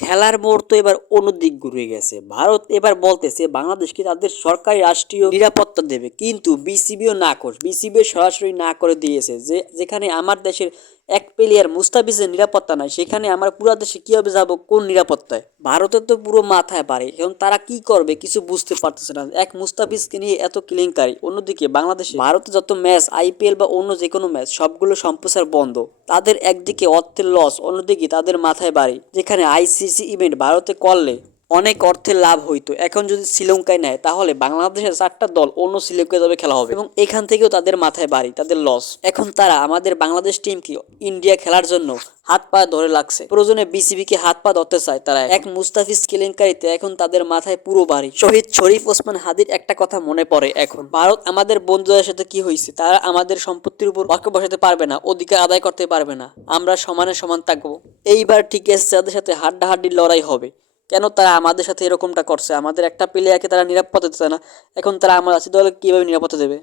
খেলার মোড় তো এবার অন্যদিক ঘুরে গেছে। ভারত এবার বলতেছে বাংলাদেশকে তাদের সরকারি রাষ্ট্রীয় নিরাপত্তা দেবে? কিন্তু বিসিবিও না করে, বিসিবিও সরাসরি না করে দিয়েছে যে, যেখানে আমার দেশের এক প্লেয়ার মুস্তাফিজের নিরাপত্তা নয় সেখানে আমার পুরো দেশে কীভাবে যাব? কোন নিরাপত্তায়? ভারতের তো পুরো মাথায় পারে এবং তারা কি করবে? কিছু বুঝতে পারতেছে না। এক মুস্তাফিজকে নিয়ে এত কেলেঙ্কারি। অন্যদিকে বাংলাদেশে ভারতে যত ম্যাচ, আইপিএল বা অন্য যে কোনো ম্যাচ, সবগুলো সম্প্রচার বন্ধ। তাদের একদিকে অর্থের লস অন্যদিকে তাদের মাথায় বাড়ি। যেখানে আইসিসি ইভেন্ট ভারতে করলে অনেক অর্থে লাভ হইতো। এখন যদি শ্রীলঙ্কায় নেয়, তাহলে বাংলাদেশের চারটা দল অন্য শ্রীলঙ্কায় যাবে, খেলা হবে। এবং এখান থেকেও তাদের মাথায় বাড়ি, তাদের লস। এখন তারা আমাদের বাংলাদেশ টিমকে ইন্ডিয়া খেলার জন্য হাত পা ধরে লাগছে। প্রয়োজনে বিসিবিকে হাত পা ধরতে চায় তারা এক মুস্তাফিজ কেলেঙ্কারিতে এখন তাদের মাথায় পুরো বাড়ি। শহীদ শরীফ ওসমান হাদির একটা কথা মনে পড়ে এখন। ভারত আমাদের বন্ধুদের সাথে কি হয়েছে তারা আমাদের সম্পত্তির উপর বাক্য বসাতে পারবে না, অধিকার আদায় করতে পারবে না। আমরা সমানে সমান থাকব। এইবার ঠিক আছে তাদের সাথে হাড্ডাহাড্ডি লড়াই হবে। কেন তারা আমাদের সাথে এরকমটা করছে? আমাদের একটা প্লেয়ারকে তারা নিরাপত্তা দিচ্ছে না। এখন তারা আমার আছে দলে কীভাবে নিরাপত্তা দেবে?